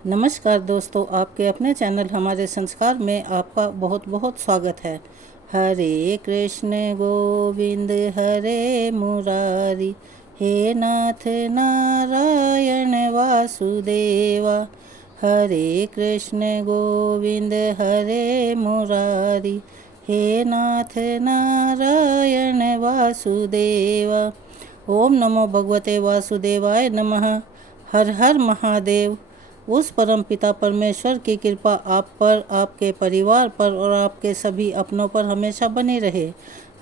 नमस्कार दोस्तों, आपके अपने चैनल हमारे संस्कार में आपका बहुत बहुत स्वागत है। हरे कृष्ण गोविंद हरे मुरारी, हे नाथ नारायण वासुदेवा। हरे कृष्ण गोविंद हरे मुरारी, हे नाथ नारायण वासुदेवा। ओम नमो भगवते वासुदेवाय नमः। हर हर महादेव। उस परम पिता परमेश्वर की कृपा आप पर, आपके परिवार पर और आपके सभी अपनों पर हमेशा बनी रहे।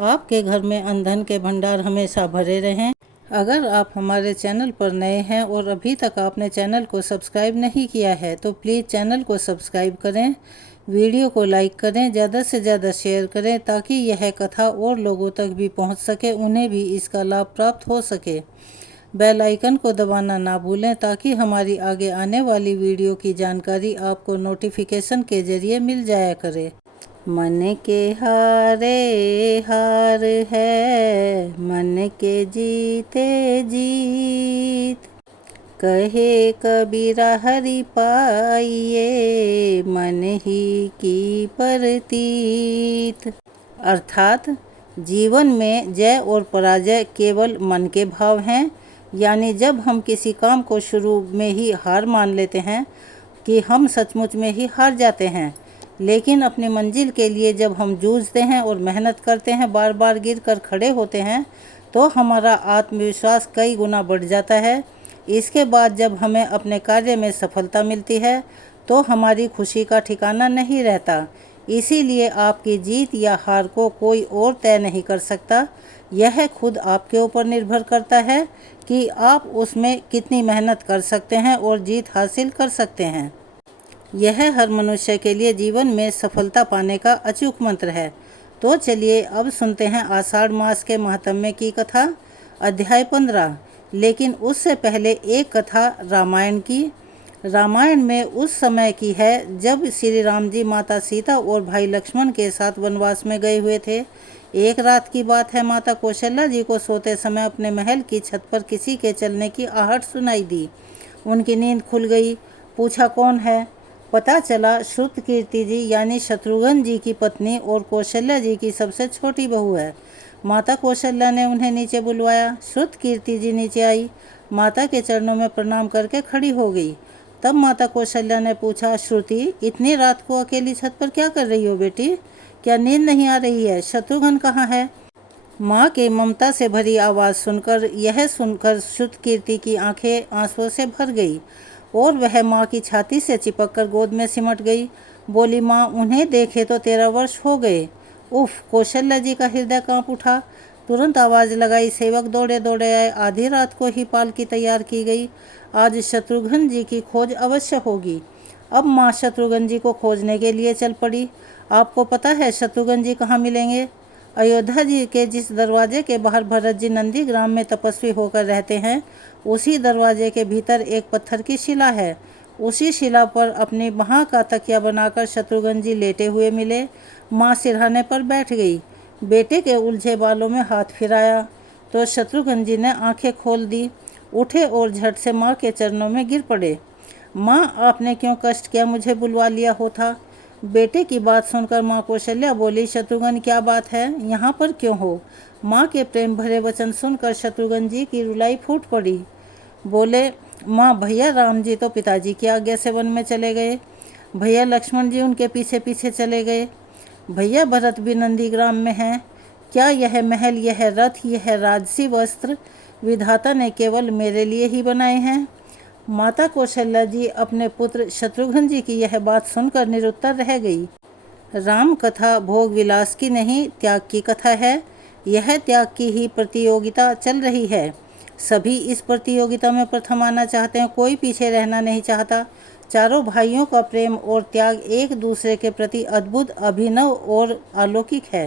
आपके घर में अन्न धन के भंडार हमेशा भरे रहें। अगर आप हमारे चैनल पर नए हैं और अभी तक आपने चैनल को सब्सक्राइब नहीं किया है तो प्लीज़ चैनल को सब्सक्राइब करें, वीडियो को लाइक करें, ज़्यादा से ज़्यादा शेयर करें ताकि यह कथा और लोगों तक भी पहुंच सके, उन्हें भी इसका लाभ प्राप्त हो सके। बेल आइकन को दबाना ना भूलें ताकि हमारी आगे आने वाली वीडियो की जानकारी आपको नोटिफिकेशन के जरिए मिल जाया करे। मन के हारे हार है, मन के जीते जीत। कहे कबीरा हरि पाइए, मन ही की परतीत। अर्थात जीवन में जय और पराजय केवल मन के भाव हैं। यानी जब हम किसी काम को शुरू में ही हार मान लेते हैं कि हम सचमुच में ही हार जाते हैं, लेकिन अपनी मंजिल के लिए जब हम जूझते हैं और मेहनत करते हैं, बार बार गिर कर खड़े होते हैं, तो हमारा आत्मविश्वास कई गुना बढ़ जाता है। इसके बाद जब हमें अपने कार्य में सफलता मिलती है तो हमारी खुशी का ठिकाना नहीं रहता। इसीलिए आपकी जीत या हार को कोई और तय नहीं कर सकता। यह खुद आपके ऊपर निर्भर करता है कि आप उसमें कितनी मेहनत कर सकते हैं और जीत हासिल कर सकते हैं। यह हर मनुष्य के लिए जीवन में सफलता पाने का अचूक मंत्र है। तो चलिए अब सुनते हैं आषाढ़ मास के महात्म्य की कथा, अध्याय 15। लेकिन उससे पहले एक कथा रामायण की। रामायण में उस समय की है जब श्री राम जी माता सीता और भाई लक्ष्मण के साथ वनवास में गए हुए थे। एक रात की बात है, माता कौशल्या जी को सोते समय अपने महल की छत पर किसी के चलने की आहट सुनाई दी। उनकी नींद खुल गई। पूछा कौन है। पता चला श्रुतकीर्ति जी यानी शत्रुघ्न जी की पत्नी और कौशल्या जी की सबसे छोटी बहू है। माता कौशल्या ने उन्हें नीचे बुलवाया। श्रुतकीर्ति जी नीचे आई, माता के चरणों में प्रणाम करके खड़ी हो गई। तब माता कौशल्या ने पूछा, श्रुति, इतनी रात को अकेली छत पर क्या कर रही हो बेटी? क्या नींद नहीं आ रही है? शत्रुघ्न कहाँ है? माँ के ममता से भरी आवाज़ सुनकर श्रुतकीर्ति की आंखें आंसुओं से भर गई और वह माँ की छाती से चिपककर गोद में सिमट गई। बोली, माँ, उन्हें देखे तो 13 वर्ष हो गए। उफ! कौशल्या जी का हृदय कांप उठा। तुरंत आवाज़ लगाई, सेवक दौड़े दौड़े आए। आधी रात को ही पालकी तैयार की गई। आज शत्रुघ्न जी की खोज अवश्य होगी। अब माँ शत्रुघ्न जी को खोजने के लिए चल पड़ी। आपको पता है शत्रुघ्न जी कहाँ मिलेंगे? अयोध्या जी के जिस दरवाजे के बाहर भरत जी नंदीग्राम में तपस्वी होकर रहते हैं, उसी दरवाजे के भीतर एक पत्थर की शिला है। उसी शिला पर अपनी माँ का तकिया बनाकर शत्रुघ्न जी लेटे हुए मिले। माँ सिरहाने पर बैठ गई। बेटे के उलझे बालों में हाथ फिराया तो शत्रुघ्न जी ने आंखें खोल दी, उठे और झट से माँ के चरणों में गिर पड़े। माँ, आपने क्यों कष्ट किया, मुझे बुलवा लिया होता। बेटे की बात सुनकर माँ कौशल्या बोली, शत्रुघ्न क्या बात है, यहाँ पर क्यों हो? माँ के प्रेम भरे वचन सुनकर शत्रुघ्न जी की रुलाई फूट पड़ी। बोले, माँ, भैया राम जी तो पिताजी की आज्ञा से वन में चले गए, भैया लक्ष्मण जी उनके पीछे पीछे चले गए, भैया भरत भी नंदीग्राम में हैं। क्या यह महल, यह रथ, यह राजसी वस्त्र विधाता ने केवल मेरे लिए ही बनाए हैं? माता कौशल्या जी अपने पुत्र शत्रुघ्न जी की यह बात सुनकर निरुत्तर रह गई। राम कथा भोग विलास की नहीं, त्याग की कथा है। यह त्याग की ही प्रतियोगिता चल रही है। सभी इस प्रतियोगिता में प्रथम आना चाहते हैं, कोई पीछे रहना नहीं चाहता। चारों भाइयों का प्रेम और त्याग एक दूसरे के प्रति अद्भुत, अभिनव और अलौकिक है।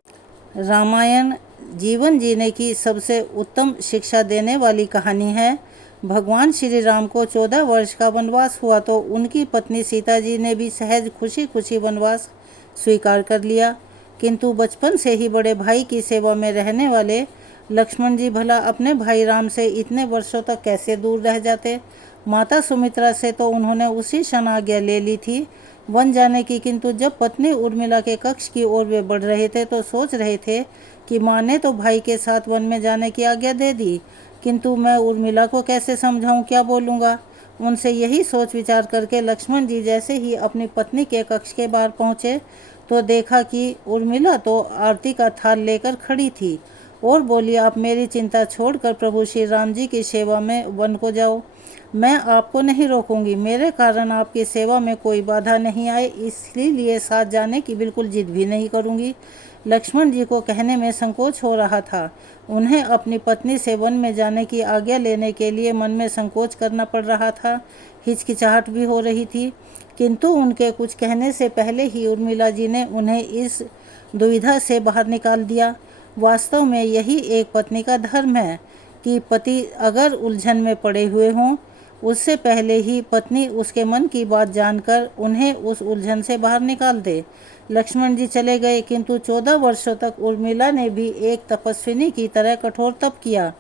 रामायण जीवन जीने की सबसे उत्तम शिक्षा देने वाली कहानी है। भगवान श्री राम को 14 वर्ष का वनवास हुआ तो उनकी पत्नी सीता जी ने भी सहज खुशी खुशी वनवास स्वीकार कर लिया। किंतु बचपन से ही बड़े भाई की सेवा में रहने वाले लक्ष्मण जी भला अपने भाई राम से इतने वर्षों तक कैसे दूर रह जाते? माता सुमित्रा से तो उन्होंने उसी क्षण आज्ञा ले ली थी वन जाने की, किंतु जब पत्नी उर्मिला के कक्ष की ओर वे बढ़ रहे थे तो सोच रहे थे कि माँ ने तो भाई के साथ वन में जाने की आज्ञा दे दी, किंतु मैं उर्मिला को कैसे समझाऊं, क्या बोलूँगा। उनसे यही सोच विचार करके लक्ष्मण जी जैसे ही अपनी पत्नी के कक्ष के बाहर पहुँचे तो देखा कि उर्मिला तो आरती का थाल लेकर खड़ी थी और बोली, आप मेरी चिंता छोड़कर प्रभु श्री राम जी की सेवा में वन को जाओ। मैं आपको नहीं रोकूंगी, मेरे कारण आपकी सेवा में कोई बाधा नहीं आए, इसलिए साथ जाने की बिल्कुल जिद भी नहीं करूंगी। लक्ष्मण जी को कहने में संकोच हो रहा था। उन्हें अपनी पत्नी से वन में जाने की आज्ञा लेने के लिए मन में संकोच करना पड़ रहा था, हिचकिचाहट भी हो रही थी, किंतु उनके कुछ कहने से पहले ही उर्मिला जी ने उन्हें इस दुविधा से बाहर निकाल दिया। वास्तव में यही एक पत्नी का धर्म है कि पति अगर उलझन में पड़े हुए हों, उससे पहले ही पत्नी उसके मन की बात जानकर उन्हें उस उलझन से बाहर निकाल दे। लक्ष्मण जी चले गए, किंतु 14 वर्षों तक उर्मिला ने भी एक तपस्विनी की तरह कठोर तप किया।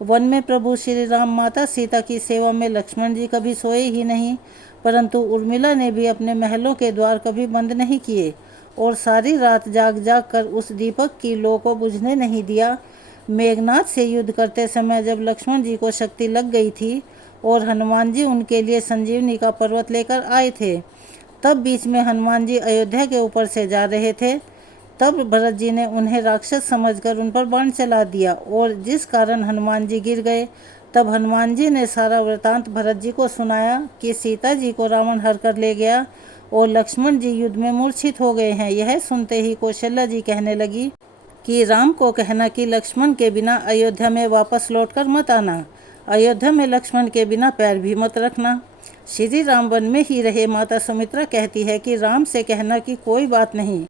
वन में प्रभु श्री राम माता सीता की सेवा में लक्ष्मण जी कभी सोए ही नहीं, परंतु उर्मिला ने भी अपने महलों के द्वार कभी बंद नहीं किए और सारी रात जाग जाग कर उस दीपक की लौ को बुझने नहीं दिया। मेघनाथ से युद्ध करते समय जब लक्ष्मण जी को शक्ति लग गई थी और हनुमान जी उनके लिए संजीवनी का पर्वत लेकर आए थे, तब बीच में हनुमान जी अयोध्या के ऊपर से जा रहे थे, तब भरत जी ने उन्हें राक्षस समझकर उन पर बाण चला दिया और जिस कारण हनुमान जी गिर गए। तब हनुमान जी ने सारा वृतांत भरत जी को सुनाया कि सीता जी को रावण हर कर ले गया और लक्ष्मण जी युद्ध में मूर्छित हो गए हैं। यह सुनते ही कौशल्या जी कहने लगी कि राम को कहना कि लक्ष्मण के बिना अयोध्या में वापस लौटकर मत आना, अयोध्या में लक्ष्मण के बिना पैर भी मत रखना। श्री राम वन में ही रहे। माता सुमित्रा कहती है कि राम से कहना कि कोई बात नहीं,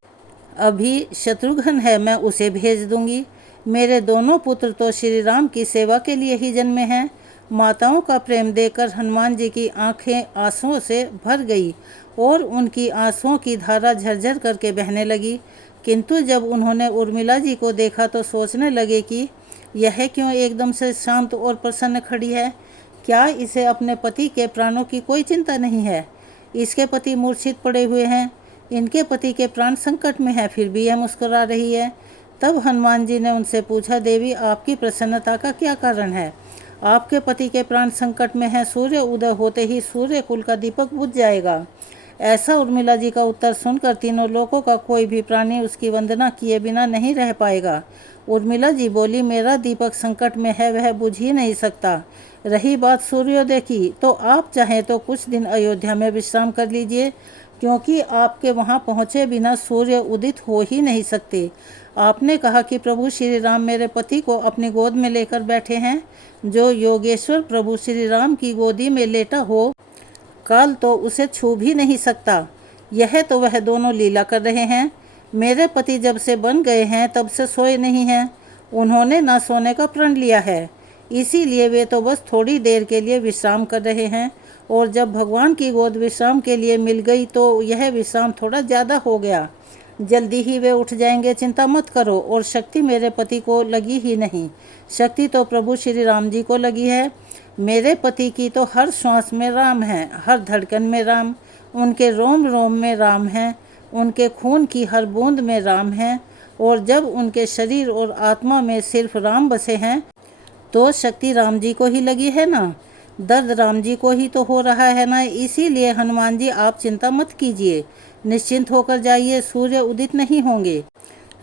अभी शत्रुघ्न है, मैं उसे भेज दूंगी। मेरे दोनों पुत्र तो श्री राम की सेवा के लिए ही जन्मे हैं। माताओं का प्रेम देखकर हनुमान जी की आंखें आंसुओं से भर गई और उनकी आंसुओं की धारा झरझर करके बहने लगी, किंतु जब उन्होंने उर्मिला जी को देखा तो सोचने लगे कि यह क्यों एकदम से शांत और प्रसन्न खड़ी है। क्या इसे अपने पति के प्राणों की कोई चिंता नहीं है? इसके पति मूर्छित पड़े हुए हैं, इनके पति के प्राण संकट में है, फिर भी यह मुस्कुरा रही है। तब हनुमान जी ने उनसे पूछा, देवी आपकी प्रसन्नता का क्या कारण है? आपके पति के प्राण संकट में है, सूर्य उदय होते ही सूर्य कुल का दीपक बुझ जाएगा। ऐसा उर्मिला जी का उत्तर सुनकर तीनों लोगों का कोई भी प्राणी उसकी वंदना किए बिना नहीं रह पाएगा। उर्मिला जी बोली, मेरा दीपक संकट में है, वह बुझ ही नहीं सकता। रही बात सूर्योदय की, तो आप चाहें तो कुछ दिन अयोध्या में विश्राम कर लीजिए, क्योंकि आपके वहां पहुंचे बिना सूर्य उदित हो ही नहीं सकते। आपने कहा कि प्रभु श्री राम मेरे पति को अपनी गोद में लेकर बैठे हैं। जो योगेश्वर प्रभु श्री राम की गोदी में लेटा हो, काल तो उसे छू भी नहीं सकता। यह तो वह दोनों लीला कर रहे हैं। मेरे पति जब से बन गए हैं तब से सोए नहीं हैं। उन्होंने ना सोने का प्रण लिया है, इसीलिए वे तो बस थोड़ी देर के लिए विश्राम कर रहे हैं, और जब भगवान की गोद विश्राम के लिए मिल गई तो यह विश्राम थोड़ा ज़्यादा हो गया। जल्दी ही वे उठ जाएंगे, चिंता मत करो। और शक्ति मेरे पति को लगी ही नहीं, शक्ति तो प्रभु श्री राम जी को लगी है। मेरे पति की तो हर श्वास में राम है, हर धड़कन में राम, उनके रोम रोम में राम है, उनके खून की हर बूंद में राम है। और जब उनके शरीर और आत्मा में सिर्फ राम बसे हैं तो शक्ति राम जी को ही लगी है ना, दर्द राम जी को ही तो हो रहा है ना। इसीलिए हनुमान जी आप चिंता मत कीजिए, निश्चिंत होकर जाइए, सूर्य उदित नहीं होंगे।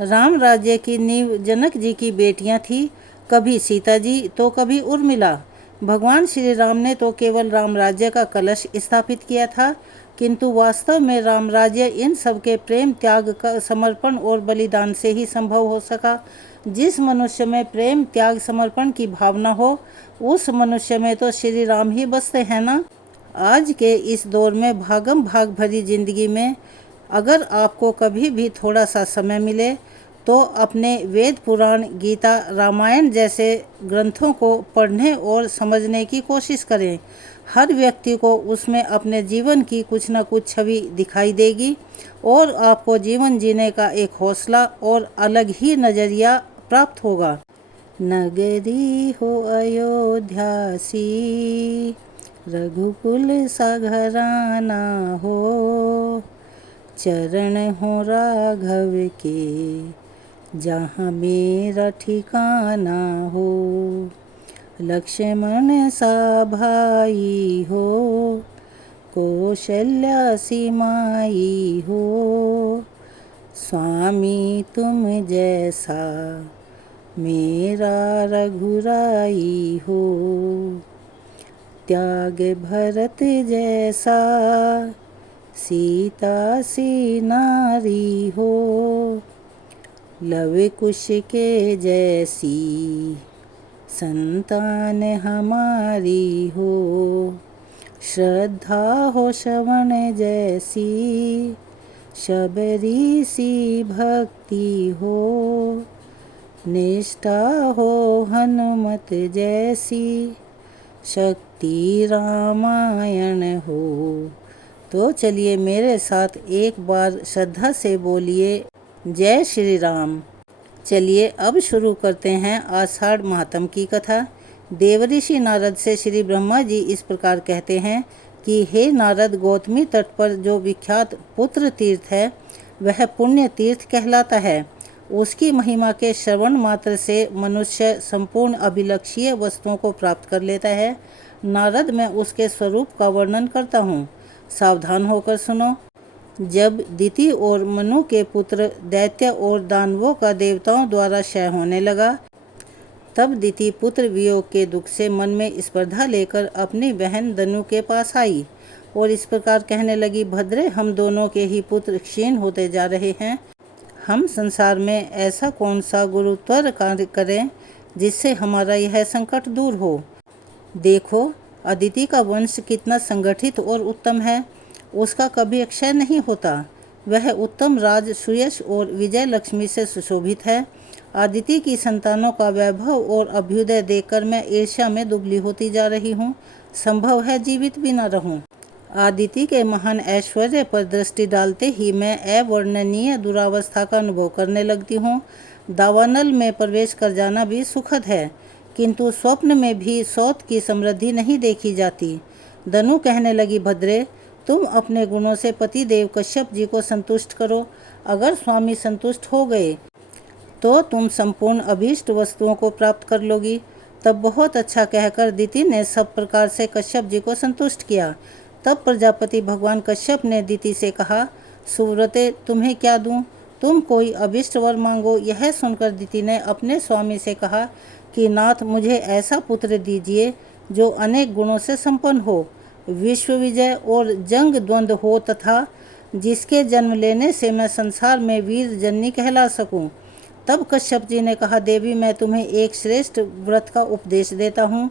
राम राज्य की नींव जनक जी की बेटियां थी, कभी सीता जी तो कभी उर्मिला। भगवान श्री राम ने तो केवल राम राज्य का कलश स्थापित किया था, किंतु वास्तव में राम राज्य इन सब के प्रेम, त्याग का समर्पण और बलिदान से ही संभव हो सका। जिस मनुष्य में प्रेम, त्याग, समर्पण की भावना हो, उस मनुष्य में तो श्री राम ही बसते हैं ना। आज के इस दौर में भागम भाग भरी जिंदगी में अगर आपको कभी भी थोड़ा सा समय मिले तो अपने वेद, पुराण, गीता, रामायण जैसे ग्रंथों को पढ़ने और समझने की कोशिश करें। हर व्यक्ति को उसमें अपने जीवन की कुछ न कुछ छवि दिखाई देगी और आपको जीवन जीने का एक हौसला और अलग ही नज़रिया प्राप्त होगा। नगरी हो अयोध्या सी, रघुकुल सा घराना हो, चरण हो राघव के, जहाँ मेरा ठिकाना हो। लक्ष्मण सा भाई हो, कौशल्या सी माई हो, स्वामी तुम जैसा मेरा रघुराई हो। त्याग भरत जैसा सीता सी नारी हो, लव कुश के जैसी संतान हमारी हो। श्रद्धा हो श्रवण जैसी, शबरी सी भक्ति हो, निष्ठा हो हनुमत जैसी, शक्ति रामायण हो। तो चलिए मेरे साथ एक बार श्रद्धा से बोलिए जय श्री राम। चलिए अब शुरू करते हैं आषाढ़ माहत्म की कथा। देवऋषि नारद से श्री ब्रह्मा जी इस प्रकार कहते हैं कि हे नारद, गौतमी तट पर जो विख्यात पुत्र तीर्थ है वह पुण्य तीर्थ कहलाता है। उसकी महिमा के श्रवण मात्र से मनुष्य संपूर्ण अभिलक्षीय वस्तुओं को प्राप्त कर लेता है। नारद, मैं उसके स्वरूप का वर्णन करता हूँ, सावधान होकर सुनो। जब दिति और मनु के पुत्र दैत्य और दानवों का देवताओं द्वारा क्षय होने लगा, तब दिति पुत्र वियोग के दुख से मन में स्पर्धा लेकर अपनी बहन दनु के पास आई और इस प्रकार कहने लगी, भद्रे, हम दोनों के ही पुत्र क्षीण होते जा रहे हैं। हम संसार में ऐसा कौन सा गुरुत्वर कार्य करें जिससे हमारा यह संकट दूर हो। देखो, अदिति का वंश कितना संगठित और उत्तम है, उसका कभी अक्षय नहीं होता। वह उत्तम राज, सुयश और विजय लक्ष्मी से सुशोभित है। आदिति की संतानों का वैभव और अभ्युदय देखकर मैं ईर्ष्या में दुबली होती जा रही हूँ। संभव है जीवित भी न रहूँ। आदिति के महान ऐश्वर्य पर दृष्टि डालते ही मैं अवर्णनीय दुरावस्था का अनुभव करने लगती हूँ। दावानल में प्रवेश कर जाना भी सुखद है, किंतु स्वप्न में भी सौत की समृद्धि नहीं देखी जाती। दनु कहने लगी, भद्रे, तुम अपने गुणों से पति देव कश्यप जी को संतुष्ट करो। अगर स्वामी संतुष्ट हो गए तो तुम संपूर्ण अभीष्ट वस्तुओं को प्राप्त कर लोगी। तब बहुत अच्छा कहकर दिति ने सब प्रकार से कश्यप जी को संतुष्ट किया। तब प्रजापति भगवान कश्यप ने दिति से कहा, सुव्रते, तुम्हें क्या दूं? तुम कोई अभिष्ट वर मांगो। यह सुनकर दिति ने अपने स्वामी से कहा कि नाथ, मुझे ऐसा पुत्र दीजिए जो अनेक गुणों से संपन्न हो, विश्व विजय और जंग द्वंद हो तथा जिसके जन्म लेने से मैं संसार में वीर जननी कहला सकूं। तब कश्यप जी ने कहा, देवी, मैं तुम्हें एक श्रेष्ठ व्रत का उपदेश देता हूँ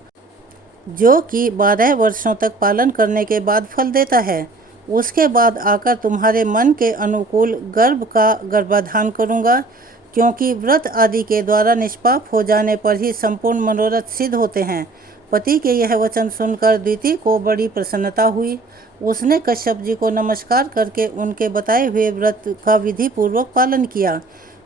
जो कि 12 वर्षों तक पालन करने के बाद फल देता है। उसके बाद आकर तुम्हारे मन के अनुकूल गर्भ का गर्भाधान करूँगा, क्योंकि व्रत आदि के द्वारा निष्पाप हो जाने पर ही संपूर्ण मनोरथ सिद्ध होते हैं। पति के यह वचन सुनकर दिति को बड़ी प्रसन्नता हुई। उसने कश्यप जी को नमस्कार करके उनके बताए हुए व्रत का विधि पूर्वक पालन किया।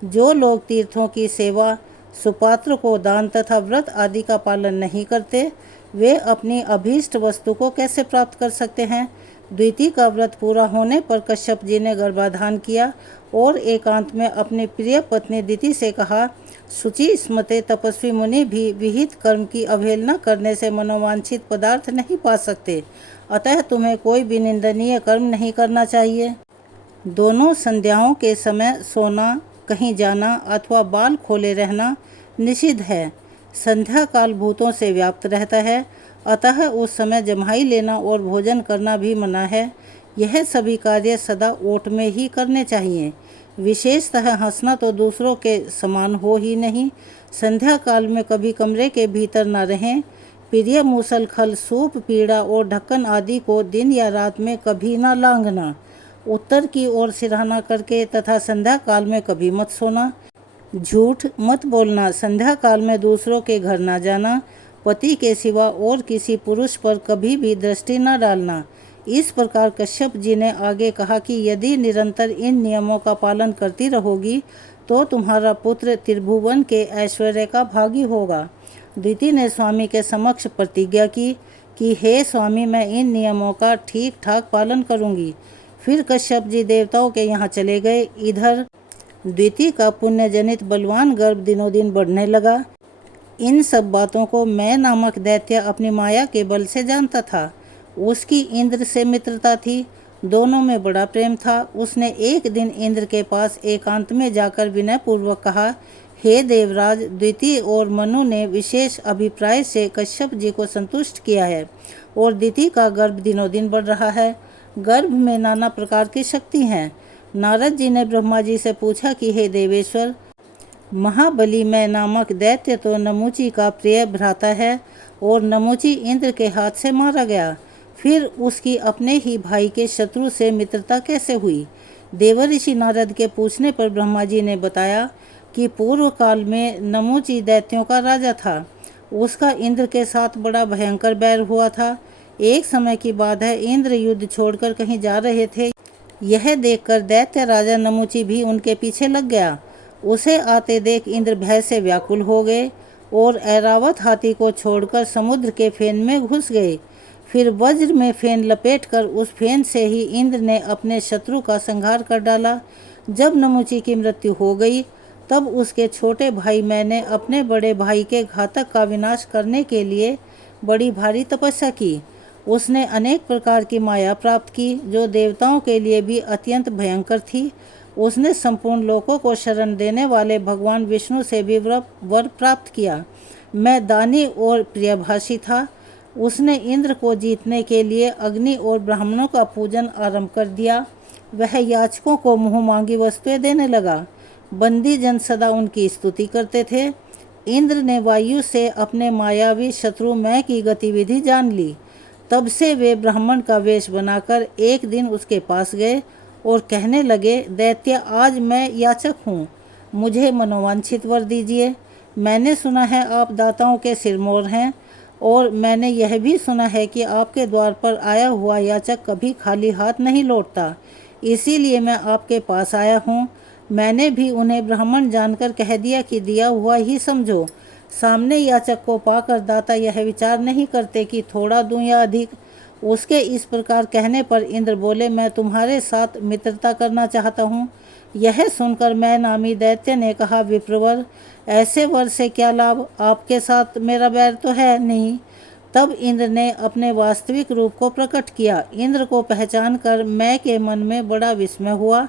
जो लोग तीर्थों की सेवा, सुपात्र को दान तथा व्रत आदि का पालन नहीं करते, वे अपनी अभीष्ट वस्तु को कैसे प्राप्त कर सकते हैं। द्वितीय का व्रत पूरा होने पर कश्यप जी ने गर्भाधान किया और एकांत में अपनी प्रिय पत्नी दिति से कहा, शुचि स्मते, तपस्वी मुनि भी विहित कर्म की अवहेलना करने से मनोवांछित पदार्थ नहीं पा सकते, अतः तुम्हें कोई भी निंदनीय कर्म नहीं करना चाहिए। दोनों संध्याओं के समय सोना, कहीं जाना अथवा बाल खोले रहना निषिद्ध है। संध्या काल भूतों से व्याप्त रहता है, अतः उस समय जम्हाई लेना और भोजन करना भी मना है। यह सभी कार्य सदा ओट में ही करने चाहिए। विशेषतः हंसना तो दूसरों के समान हो ही नहीं। संध्या काल में कभी कमरे के भीतर न रहें। प्रिय मूसल, खल, सूप, पीड़ा और ढक्कन आदि को दिन या रात में कभी न लांघना। उत्तर की ओर सिरहाना करके तथा संध्या काल में कभी मत सोना। झूठ मत बोलना। संध्या काल में दूसरों के घर न जाना। पति के सिवा और किसी पुरुष पर कभी भी दृष्टि न डालना। इस प्रकार कश्यप जी ने आगे कहा कि यदि निरंतर इन नियमों का पालन करती रहोगी तो तुम्हारा पुत्र त्रिभुवन के ऐश्वर्य का भागी होगा। दिति ने स्वामी के समक्ष प्रतिज्ञा की कि हे स्वामी, मैं इन नियमों का ठीक ठाक पालन करूंगी। फिर कश्यप जी देवताओं के यहाँ चले गए। इधर द्वितीय का पुण्य जनित बलवान गर्भ दिनों दिन बढ़ने लगा। इन सब बातों को मैं नामक दैत्य अपनी माया के बल से जानता था। उसकी इंद्र से मित्रता थी, दोनों में बड़ा प्रेम था। उसने एक दिन इंद्र के पास एकांत में जाकर विनय पूर्वक कहा, हे देवराज, द्वितीय और मनु ने विशेष अभिप्राय से कश्यप जी को संतुष्ट किया है और द्वितीय का गर्भ दिनों दिन बढ़ रहा है। गर्भ में नाना प्रकार की शक्ति हैं। नारद जी ने ब्रह्मा जी से पूछा कि हे देवेश्वर, महाबली मैं नामक दैत्य तो नमुची का प्रिय भ्राता है और नमुची इंद्र के हाथ से मारा गया। फिर उसकी अपने ही भाई के शत्रु से मित्रता कैसे हुई? देवर्षि नारद के पूछने पर ब्रह्मा जी ने बताया कि पूर्व काल में नमुची दैत्यों का राजा था। उसका इंद्र के साथ बड़ा भयंकर बैर हुआ था। एक समय की बात है, इंद्र युद्ध छोड़कर कहीं जा रहे थे। यह देखकर दैत्य राजा नमुची भी उनके पीछे लग गया। उसे आते देख इंद्र भय से व्याकुल हो गए और ऐरावत हाथी को छोड़कर समुद्र के फेन में घुस गए। फिर वज्र में फेन लपेटकर उस फेन से ही इंद्र ने अपने शत्रु का संहार कर डाला। जब नमुची की मृत्यु हो गई, तब उसके छोटे भाई मैंने अपने बड़े भाई के घातक का विनाश करने के लिए बड़ी भारी तपस्या की। उसने अनेक प्रकार की माया प्राप्त की, जो देवताओं के लिए भी अत्यंत भयंकर थी। उसने संपूर्ण लोकों को शरण देने वाले भगवान विष्णु से भी वर प्राप्त किया। मैं दानी और प्रियभाषी था। उसने इंद्र को जीतने के लिए अग्नि और ब्राह्मणों का पूजन आरंभ कर दिया। वह याचकों को मुँह मांगी वस्तुएं देने लगा। बंदी जन सदा उनकी स्तुति करते थे। इंद्र ने वायु से अपने मायावी शत्रु मैं की गतिविधि जान ली। तब से वे ब्राह्मण का वेश बनाकर एक दिन उसके पास गए और कहने लगे, दैत्य, आज मैं याचक हूँ, मुझे मनोवांछित वर दीजिए। मैंने सुना है आप दाताओं के सिरमौर हैं और मैंने यह भी सुना है कि आपके द्वार पर आया हुआ याचक कभी खाली हाथ नहीं लौटता। इसीलिए मैं आपके पास आया हूँ। मैंने भी उन्हें ब्राह्मण जानकर कह दिया कि दिया हुआ ही समझो। सामने याचक को पाकर दाता यह विचार नहीं करते कि थोड़ा दूं या अधिक। उसके इस प्रकार कहने पर इंद्र बोले, मैं तुम्हारे साथ मित्रता करना चाहता हूँ। यह सुनकर मैं नामी दैत्य ने कहा, विप्रवर, ऐसे वर से क्या लाभ? आपके साथ मेरा बैर तो है नहीं। तब इंद्र ने अपने वास्तविक रूप को प्रकट किया। इंद्र को पहचान कर मैं के मन में बड़ा विस्मय हुआ।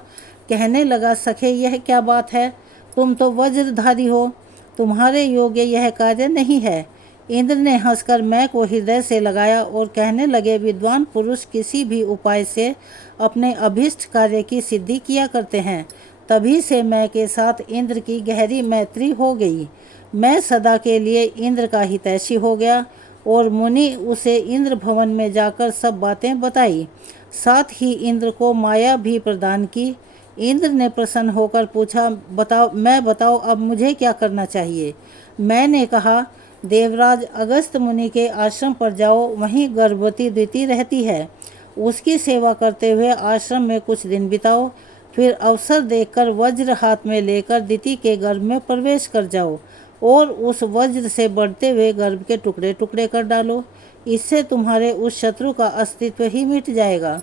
कहने लगा, सखे, यह क्या बात है? तुम तो वज्रधारी हो, तुम्हारे योग्य यह कार्य नहीं है। इंद्र ने हंसकर मैं को हृदय से लगाया और कहने लगे, विद्वान पुरुष किसी भी उपाय से अपने अभीष्ट कार्य की सिद्धि किया करते हैं। तभी से मैं के साथ इंद्र की गहरी मैत्री हो गई। मैं सदा के लिए इंद्र का हितैषी हो गया और मुनि उसे इंद्र भवन में जाकर सब बातें बताई। साथ ही इंद्र को माया भी प्रदान की। इंद्र ने प्रसन्न होकर पूछा, बताओ अब मुझे क्या करना चाहिए? मैंने कहा, देवराज, अगस्त मुनि के आश्रम पर जाओ, वहीं गर्भवती द्वितीय रहती है। उसकी सेवा करते हुए आश्रम में कुछ दिन बिताओ। फिर अवसर देखकर वज्र हाथ में लेकर द्वितीय के गर्भ में प्रवेश कर जाओ और उस वज्र से बढ़ते हुए गर्भ के टुकड़े टुकड़े कर डालो। इससे तुम्हारे उस शत्रु का अस्तित्व ही मिट जाएगा।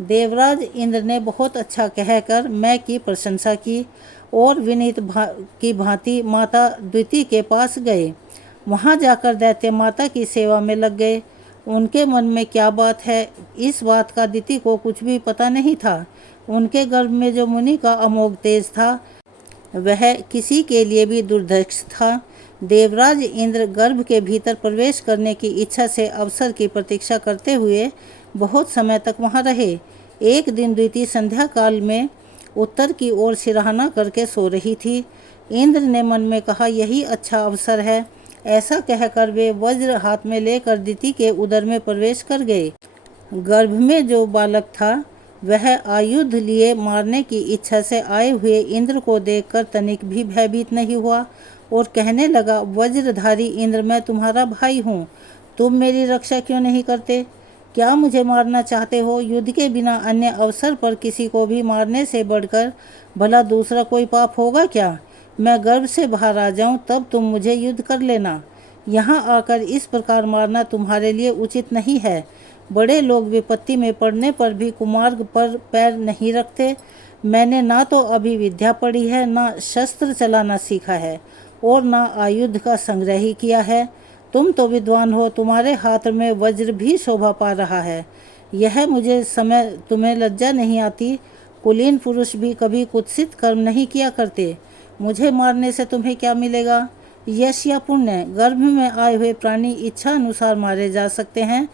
देवराज इंद्र ने बहुत अच्छा कहकर मैं की प्रशंसा की और विनीत की भांति माता द्वितीय के पास गए। वहां जाकर दैत्य माता की सेवा में लग गए। उनके मन में क्या बात है, इस बात का द्वितीय को कुछ भी पता नहीं था। उनके गर्भ में जो मुनि का अमोघ तेज था, वह किसी के लिए भी दुर्धर्ष था। देवराज इंद्र गर्भ के भीतर प्रवेश करने की इच्छा से अवसर की प्रतीक्षा करते हुए बहुत समय तक वहां रहे। एक दिन द्वितीय संध्या काल में उत्तर की ओर सिरहाना करके सो रही थी। इंद्र ने मन में कहा, यही अच्छा अवसर है। ऐसा कहकर वे वज्र हाथ में लेकर द्वितीय के उदर में प्रवेश कर गए। गर्भ में जो बालक था वह आयुध लिए मारने की इच्छा से आए हुए इंद्र को देखकर तनिक भी भयभीत नहीं हुआ और कहने लगा, वज्रधारी इंद्र, मैं तुम्हारा भाई हूँ, तुम मेरी रक्षा क्यों नहीं करते? क्या मुझे मारना चाहते हो? युद्ध के बिना अन्य अवसर पर किसी को भी मारने से बढ़कर भला दूसरा कोई पाप होगा क्या? मैं गर्भ से बाहर आ जाऊं तब तुम मुझे युद्ध कर लेना। यहाँ आकर इस प्रकार मारना तुम्हारे लिए उचित नहीं है। बड़े लोग विपत्ति में पड़ने पर भी कुमार्ग पर पैर नहीं रखते। मैंने ना तो अभी विद्या पढ़ी है, ना शस्त्र चलाना सीखा है, और ना आयुध का संग्रह ही किया है। तुम तो विद्वान हो, तुम्हारे हाथ में वज्र भी शोभा पा रहा है। यह मुझे समय तुम्हें लज्जा नहीं आती? कुलीन पुरुष भी कभी कुत्सित कर्म नहीं किया करते। मुझे मारने से तुम्हें क्या मिलेगा? यश या पुण्य? गर्भ में आए हुए प्राणी इच्छा अनुसार मारे जा सकते हैं,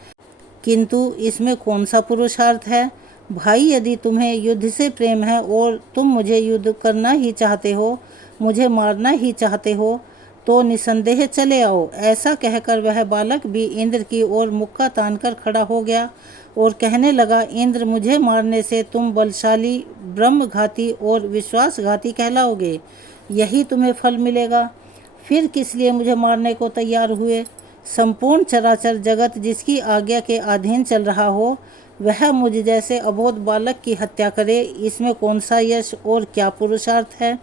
किंतु इसमें कौन सा पुरुषार्थ है? भाई, यदि तुम्हें युद्ध से प्रेम है और तुम मुझे युद्ध करना ही चाहते हो, मुझे मारना ही चाहते हो, तो निसंदेह चले आओ। ऐसा कहकर वह बालक भी इंद्र की ओर मुक्का तानकर खड़ा हो गया और कहने लगा, इंद्र, मुझे मारने से तुम बलशाली, ब्रह्मघाती और विश्वासघाती कहलाओगे। यही तुम्हें फल मिलेगा। फिर किस लिए मुझे मारने को तैयार हुए? संपूर्ण चराचर जगत जिसकी आज्ञा के अधीन चल रहा हो, वह मुझ जैसे अबोध बालक की हत्या करे, इसमें कौन सा यश और क्या पुरुषार्थ है?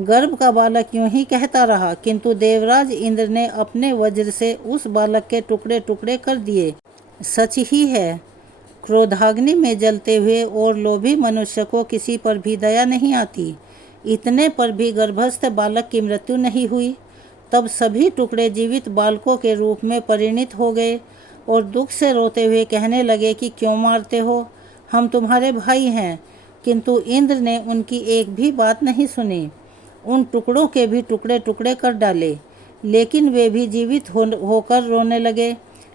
गर्भ का बालक यूं ही कहता रहा, किंतु देवराज इंद्र ने अपने वज्र से उस बालक के टुकड़े टुकड़े कर दिए। सच ही है, क्रोधाग्नि में जलते हुए और लोभी मनुष्य को किसी पर भी दया नहीं आती। इतने पर भी गर्भस्थ बालक की मृत्यु नहीं हुई। तब सभी टुकड़े जीवित बालकों के रूप में परिणित हो गए और दुख से रोते हुए कहने लगे कि क्यों मारते हो? हम तुम्हारे भाई हैं। किंतु इंद्र ने उनकी एक भी बात नहीं सुनी। उन टुकड़ों के भी टुकड़े टुकड़े कर डाले, लेकिन वे भी जीवित होकर रोने लगे।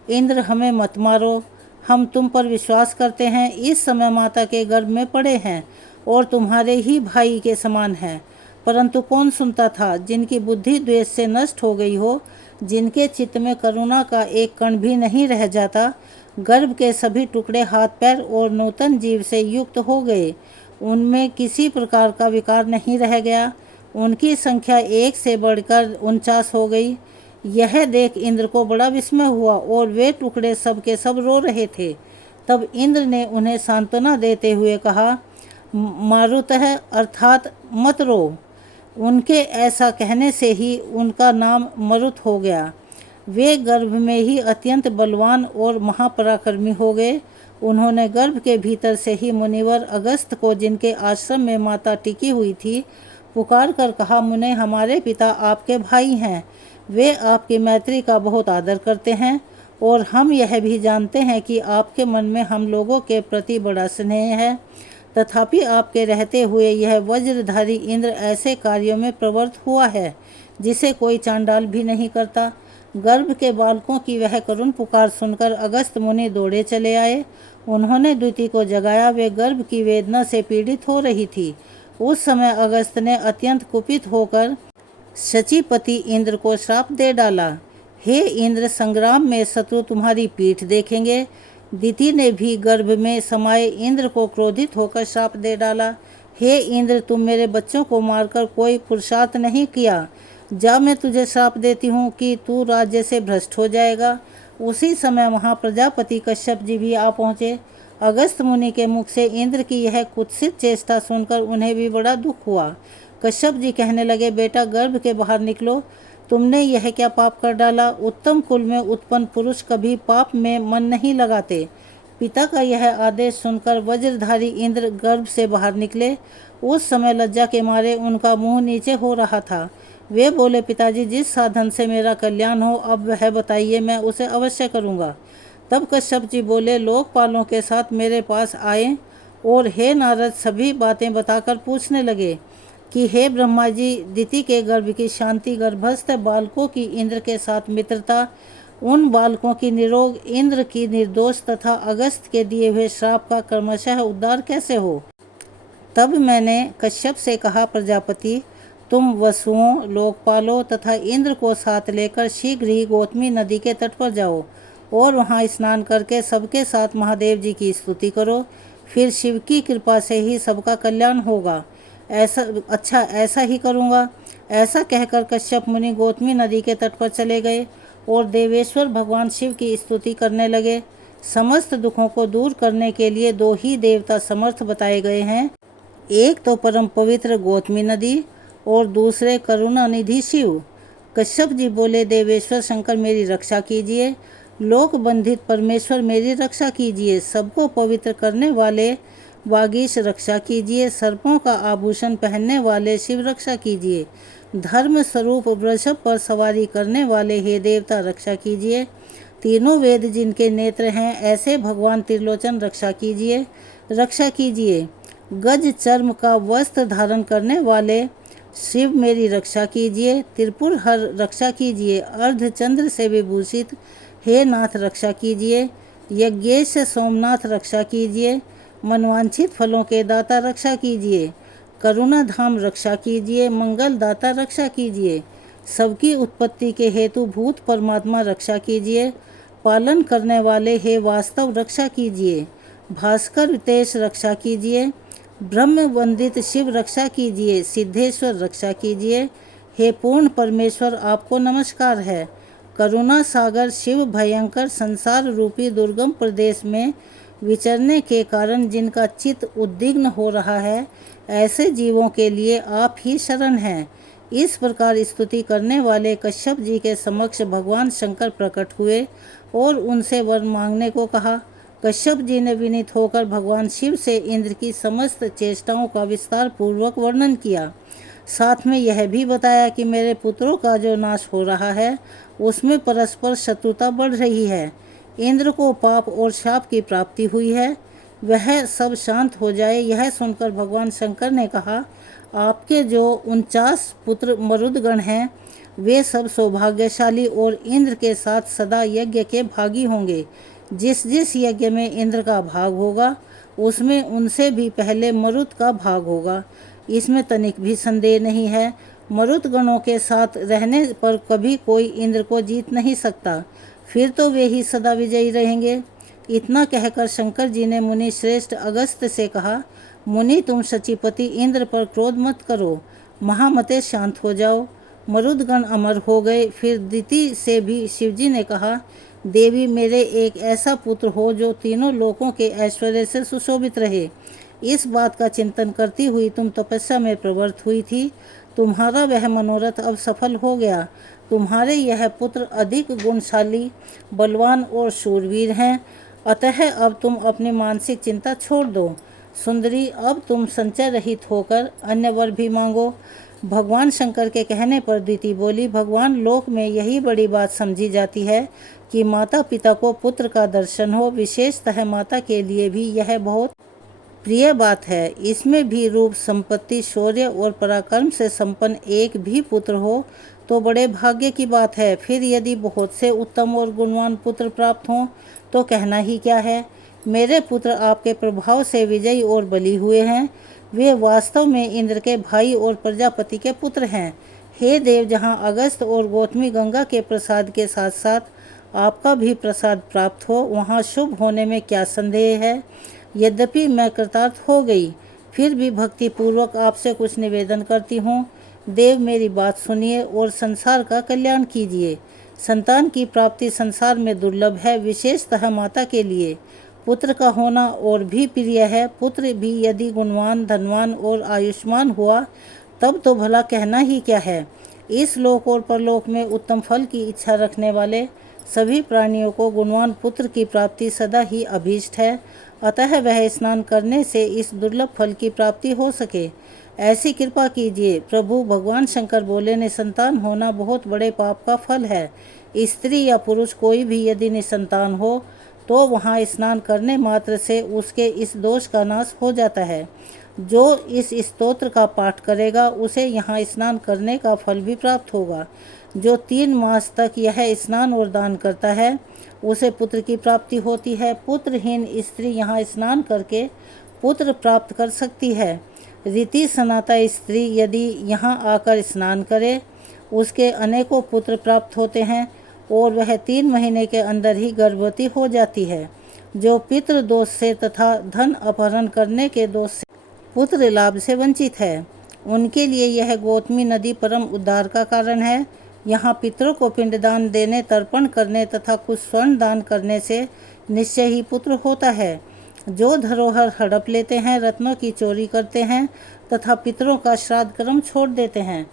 इंद्र, हमें मत मारो, हम तुम पर विश्वास करते हैं। इस समय माता के गर्भ में पड़े हैं और तुम्हारे ही भाई के समान हैं। परंतु कौन सुनता था? जिनकी बुद्धि द्वेष से नष्ट हो गई हो, जिनके चित्त में करुणा का एक कण भी नहीं रह जाता, गर्भ के सभी टुकड़े हाथ पैर और नूतन जीव से युक्त हो गए। उनमें किसी प्रकार का विकार नहीं रह गया। उनकी संख्या 1 से बढ़कर 49 हो गई। यह देख इंद्र को बड़ा विस्मय हुआ और वे टुकड़े सब के सब रो रहे थे। तब इंद्र ने उन्हें सांत्वना देते हुए कहा, मारुतः अर्थात मत रो। उनके ऐसा कहने से ही उनका नाम मरुत हो गया। वे गर्भ में ही अत्यंत बलवान और महापराक्रमी हो गए। उन्होंने गर्भ के भीतर से ही मुनिवर अगस्त को, जिनके आश्रम में माता टिकी हुई थी, पुकार कर कहा, मुने, हमारे पिता आपके भाई हैं। वे आपकी मैत्री का बहुत आदर करते हैं और हम यह भी जानते हैं कि आपके मन में हम लोगों के प्रति बड़ा स्नेह है। तथापि आपके रहते हुए यह वज्रधारी इंद्र ऐसे कार्यों में प्रवृत्त हुआ है जिसे कोई चांडाल भी नहीं करता। गर्भ के बालकों की वह करुण पुकार सुनकर अगस्त मुनि दौड़े चले आए। उन्होंने द्विति को जगाया। वे गर्भ की वेदना से पीड़ित हो रही थी। उस समय अगस्त ने अत्यंत कुपित होकर शचीपति इंद्र को श्राप दे डाला। हे इंद्र, संग्राम में शत्रु तुम्हारी पीठ देखेंगे। दिति ने भी गर्भ में समाये इंद्र को क्रोधित होकर श्राप दे डाला। हे इंद्र, तुम मेरे बच्चों को मारकर कोई पुरुषार्थ नहीं किया। जा, मैं तुझे श्राप देती हूँ कि तू राज्य से भ्रष्ट हो जाएगा। उसी समय वहाँ प्रजापति कश्यप जी भी आ पहुँचे। अगस्त मुनि के मुख से इंद्र की यह कुत्सित चेष्टा सुनकर उन्हें भी बड़ा दुख हुआ। कश्यप जी कहने लगे, बेटा, गर्भ के बाहर निकलो। तुमने यह क्या पाप कर डाला? उत्तम कुल में उत्पन्न पुरुष कभी पाप में मन नहीं लगाते। पिता का यह आदेश सुनकर वज्रधारी इंद्र गर्भ से बाहर निकले। उस समय लज्जा के मारे उनका मुंह नीचे हो रहा था। वे बोले, पिताजी, जिस साधन से मेरा कल्याण हो, अब वह बताइए, मैं उसे अवश्य करूँगा। तब कश्यप जी बोले, लोकपालों के साथ मेरे पास आए और हे नारद सभी बातें बताकर पूछने लगे कि हे ब्रह्मा जी, दिति के गर्भ की शांति, गर्भस्थ बालकों की इंद्र के साथ मित्रता, उन बालकों की निरोग, इंद्र की निर्दोष तथा अगस्त के दिए हुए श्राप का क्रमशः उद्धार कैसे हो। तब मैंने कश्यप से कहा, प्रजापति, तुम वसुओं, लोकपालों तथा इंद्र को साथ लेकर शीघ्र ही गौतमी नदी के तट पर जाओ और वहाँ स्नान करके सबके साथ महादेव जी की स्तुति करो। फिर शिव की कृपा से ही सबका कल्याण होगा। ऐसा ही करूँगा। ऐसा कहकर कश्यप मुनि गौतमी नदी के तट पर चले गए और देवेश्वर भगवान शिव की स्तुति करने लगे। समस्त दुखों को दूर करने के लिए 2 ही देवता समर्थ बताए गए हैं। एक तो परम पवित्र गौतमी नदी और दूसरे करुणा निधि शिव। कश्यप जी बोले, देवेश्वर शंकर मेरी रक्षा कीजिए, लोक बंधित परमेश्वर मेरी रक्षा कीजिए, सबको पवित्र करने वाले वागीश रक्षा कीजिए, सर्पों का आभूषण पहनने वाले शिव रक्षा कीजिए, धर्म स्वरूप वृषभ पर सवारी करने वाले हे देवता रक्षा कीजिए, तीनों वेद जिनके नेत्र हैं ऐसे भगवान त्रिलोचन रक्षा कीजिए, रक्षा कीजिए। गज चर्म का वस्त्र धारण करने वाले शिव मेरी रक्षा कीजिए, त्रिपुर हर रक्षा कीजिए, अर्धचंद्र से विभूषित हे नाथ रक्षा कीजिए, यज्ञेश सोमनाथ रक्षा कीजिए, मनवांछित फलों के दाता रक्षा कीजिए, करुणा धाम रक्षा कीजिए, मंगल दाता रक्षा कीजिए, सबकी उत्पत्ति के हेतु भूत परमात्मा रक्षा कीजिए, पालन करने वाले हे वास्तव रक्षा कीजिए, भास्कर तेज रक्षा कीजिए, ब्रह्म वंदित शिव रक्षा कीजिए, सिद्धेश्वर रक्षा कीजिए, हे पूर्ण परमेश्वर आपको नमस्कार है। करुणा सागर शिव भयंकर संसार रूपी दुर्गम प्रदेश में विचरने के कारण जिनका चित्त उद्विग्न हो रहा है, ऐसे जीवों के लिए आप ही शरण हैं। इस प्रकार स्तुति करने वाले कश्यप जी के समक्ष भगवान शंकर प्रकट हुए और उनसे वर मांगने को कहा। कश्यप जी ने विनीत होकर भगवान शिव से इंद्र की समस्त चेष्टाओं का विस्तार पूर्वक वर्णन किया। साथ में यह भी बताया कि मेरे पुत्रों का जो नाश हो रहा है उसमें परस्पर शत्रुता बढ़ रही है। इंद्र को पाप और शाप की प्राप्ति हुई है, वह सब शांत हो जाए। यह सुनकर भगवान शंकर ने कहा, आपके जो 49 पुत्र मरुदगण हैं वे सब सौभाग्यशाली और इंद्र के साथ सदा यज्ञ के भागी होंगे। जिस जिस यज्ञ में इंद्र का भाग होगा उसमें उनसे भी पहले मरुत का भाग होगा, इसमें तनिक भी संदेह नहीं है। मरुत गणों के साथ रहने पर कभी कोई इंद्र को जीत नहीं सकता, फिर तो वे ही सदा विजयी रहेंगे। इतना कहकर शंकर जी ने मुनि श्रेष्ठ अगस्त्य से कहा, मुनि तुम शचीपति इंद्र पर क्रोध मत करो, महामते शांत हो जाओ। मरुदगण अमर हो गए। फिर दिति से भी शिवजी ने कहा, देवी मेरे एक ऐसा पुत्र हो जो तीनों लोकों के ऐश्वर्य से सुशोभित रहे। इस बात का चिंतन करती हुई तुम तपस्या में प्रवृत्त हुई थी, तुम्हारा वह मनोरथ अब सफल हो गया। तुम्हारे यह पुत्र अधिक गुणशाली, बलवान और शूरवीर हैं, अतः अब तुम अपनी मानसिक चिंता छोड़ दो। सुंदरी अब तुम संचय रहित होकर अन्य वर भी मांगो। भगवान शंकर के कहने पर दिति बोली, भगवान लोक में यही बड़ी बात समझी जाती है कि माता पिता को पुत्र का दर्शन हो, विशेषतः माता के लिए भी यह बहुत प्रिय बात है। इसमें भी रूप, संपत्ति, शौर्य और पराक्रम से संपन्न एक भी पुत्र हो तो बड़े भाग्य की बात है। फिर यदि बहुत से उत्तम और गुणवान पुत्र प्राप्त हों तो कहना ही क्या है। मेरे पुत्र आपके प्रभाव से विजयी और बली हुए हैं, वे वास्तव में इंद्र के भाई और प्रजापति के पुत्र हैं। हे देव, जहाँ अगस्त और गौतमी गंगा के प्रसाद के साथ साथ आपका भी प्रसाद प्राप्त हो, वहाँ शुभ होने में क्या संदेह है। यद्यपि मैं कृतार्थ हो गई, फिर भी भक्ति पूर्वक आपसे कुछ निवेदन करती हूँ। देव मेरी बात सुनिए और संसार का कल्याण कीजिए। संतान की प्राप्ति संसार में दुर्लभ है, विशेषतः माता के लिए पुत्र का होना और भी प्रिय है। पुत्र भी यदि गुणवान, धनवान और आयुष्मान हुआ तब तो भला कहना ही क्या है। इस लोक और परलोक में उत्तम फल की इच्छा रखने वाले सभी प्राणियों को गुणवान पुत्र की प्राप्ति सदा ही अभीष्ट है, अतः वह स्नान करने से इस दुर्लभ फल की प्राप्ति हो सके, ऐसी कृपा कीजिए। प्रभु भगवान शंकर बोले, निसंतान होना बहुत बड़े पाप का फल है। स्त्री या पुरुष कोई भी यदि निसंतान हो तो वहाँ स्नान करने मात्र से उसके इस दोष का नाश हो जाता है। जो इस स्तोत्र का पाठ करेगा उसे यहाँ स्नान करने का फल भी प्राप्त होगा। जो 3 मास तक यह स्नान और दान करता है उसे पुत्र की प्राप्ति होती है। पुत्रहीन स्त्री यहाँ स्नान करके पुत्र प्राप्त कर सकती है। रीति सनाता स्त्री यदि यहाँ आकर स्नान करे उसके अनेकों पुत्र प्राप्त होते हैं और वह 3 महीने के अंदर ही गर्भवती हो जाती है। जो पितृ दोष से तथा धन अपहरण करने के दोष से पुत्र लाभ से वंचित है, उनके लिए यह गौतमी नदी परम उद्धार का कारण है। यहाँ पितरों को पिंडदान देने, तर्पण करने तथा कुछ स्वर्ण दान करने से निश्चय ही पुत्र होता है। जो धरोहर हड़प लेते हैं, रत्नों की चोरी करते हैं तथा पितरों का श्राद्ध कर्म छोड़ देते हैं,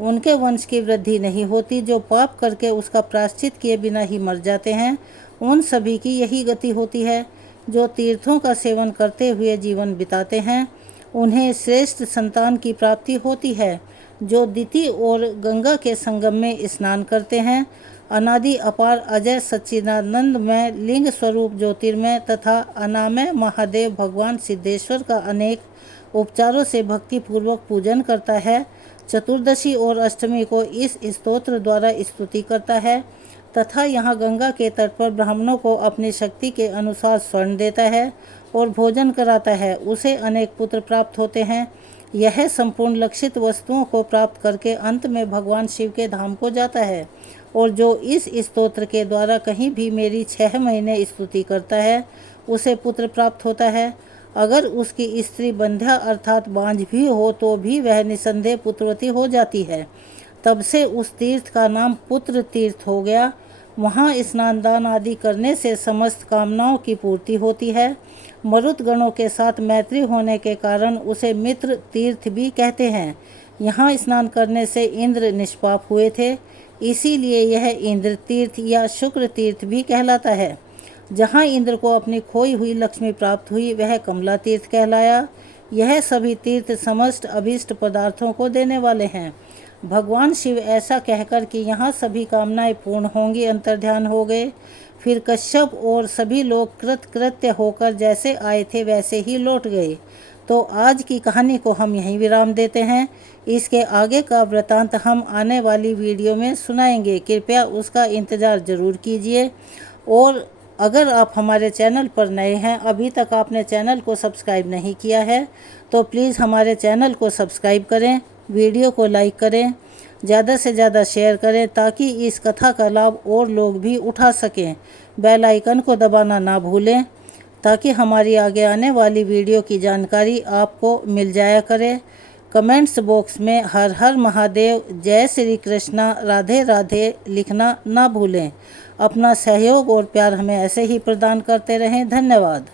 उनके वंश की वृद्धि नहीं होती। जो पाप करके उसका प्रायश्चित किए बिना ही मर जाते हैं, उन सभी की यही गति होती है। जो तीर्थों का सेवन करते हुए जीवन बिताते हैं, उन्हें श्रेष्ठ संतान की प्राप्ति होती है। जो दिति और गंगा के संगम में स्नान करते हैं, अनादि अपार अजय सच्चिदानंदमय लिंग स्वरूप ज्योतिर्मय तथा अनामय महादेव भगवान सिद्धेश्वर का अनेक उपचारों से भक्ति पूर्वक पूजन करता है, चतुर्दशी और अष्टमी को इस स्तोत्र द्वारा स्तुति करता है तथा यहाँ गंगा के तट पर ब्राह्मणों को अपनी शक्ति के अनुसार स्वर्ण देता है और भोजन कराता है, उसे अनेक पुत्र प्राप्त होते हैं। यह संपूर्ण लक्षित वस्तुओं को प्राप्त करके अंत में भगवान शिव के धाम को जाता है। और जो इस स्तोत्र के द्वारा कहीं भी मेरी 6 महीने स्तुति करता है, उसे पुत्र प्राप्त होता है। अगर उसकी स्त्री बंध्या अर्थात बांझ भी हो तो भी वह निसंदेह पुत्रवती हो जाती है। तब से उस तीर्थ का नाम पुत्र तीर्थ हो गया। वहाँ स्नान दान आदि करने से समस्त कामनाओं की पूर्ति होती है। मरुत गणों के साथ मैत्री होने के कारण उसे मित्र तीर्थ भी कहते हैं। यहाँ स्नान करने से इंद्र निष्पाप हुए थे, इसीलिए यह इंद्र तीर्थ या शुक्र तीर्थ भी कहलाता है। जहाँ इंद्र को अपनी खोई हुई लक्ष्मी प्राप्त हुई, वह कमला तीर्थ कहलाया। यह सभी तीर्थ समस्त अभीष्ट पदार्थों को देने वाले हैं। भगवान शिव ऐसा कहकर कि यहाँ सभी कामनाएं पूर्ण होंगी अंतर्ध्यान हो गए। फिर कश्यप और सभी लोग कृतकृत्य होकर जैसे आए थे वैसे ही लौट गए। तो आज की कहानी को हम यहीं विराम देते हैं। इसके आगे का वृतांत हम आने वाली वीडियो में सुनाएंगे, कृपया उसका इंतज़ार ज़रूर कीजिए। और अगर आप हमारे चैनल पर नए हैं, अभी तक आपने चैनल को सब्सक्राइब नहीं किया है, तो प्लीज़ हमारे चैनल को सब्सक्राइब करें, वीडियो को लाइक करें, ज़्यादा से ज़्यादा शेयर करें ताकि इस कथा का लाभ और लोग भी उठा सकें। बेल आइकन को दबाना ना भूलें ताकि हमारी आगे आने वाली वीडियो की जानकारी आपको मिल जाया करे। कमेंट्स बॉक्स में हर हर महादेव, जय श्री कृष्णा, राधे राधे लिखना ना भूलें। अपना सहयोग और प्यार हमें ऐसे ही प्रदान करते रहें। धन्यवाद।